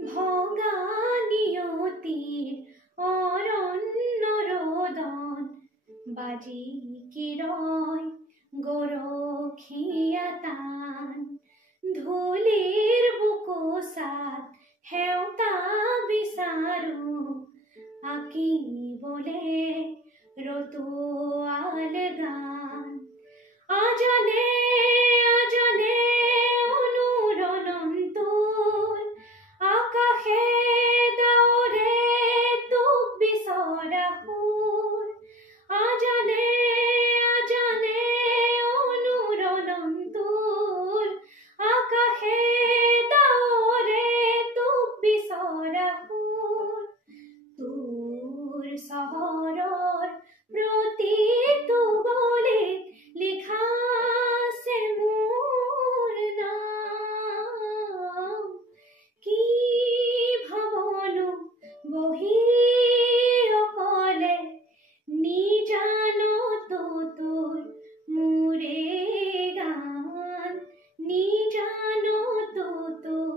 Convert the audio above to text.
ভগা নিয়তিৰ অৰণ্য ৰদন বাজি কিৰয় গৰখীয়া টান ধূলিৰ বুকুচাত হেউতা বিচাৰো আঁকিবলে ৰতুৱাল গান আজানে আজানে অনুৰণন তোৰ আকাশে ডাৱৰে তোক বিচৰা সুৰ আজানে আজানে অনুৰণন তোৰ আকাশে ডাৱৰে তোক বিচৰা সুৰ তোৰ চহৰৰ প্ৰতিটো গলিত লিখা আছে মোৰ নাম কি ভাবনো বহি অকলে নিজানতো তোৰ মোৰে গান নিজানতো তোৰ